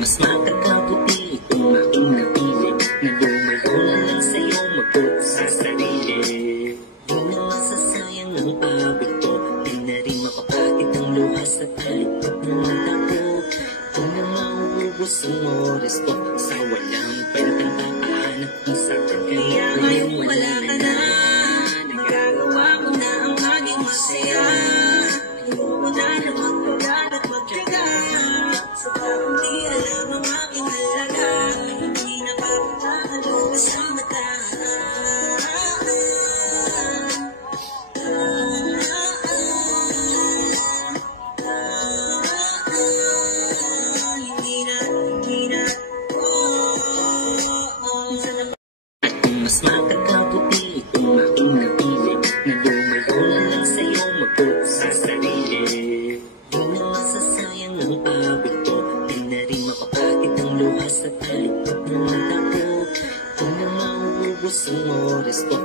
mas makakabuti kung aking napili na lumayo na lang sa'yo magot sa sarili. Di na masasayang ang pagod ko, di na rin mapapakit ang luha sa talikod ng mata ko. Di na mauubos ang oras ko sa walang kwentang kakahanap kung saan kaya ngayon wala ka na. Nagagawa mo na ang maging masaya, ayoko na na magpagat at magtyaga. Sa parang di alam ang aking halaga, hindi na papatahalo sa mata. At kung mas makakabuti kung aking napili na lumayo na lang sa'yo magot sa sarili. Di na masasayang ang pagod ko, di na rin mapapakit ang luha sa talikod ng mata ko. Di na mauubos ang oras ko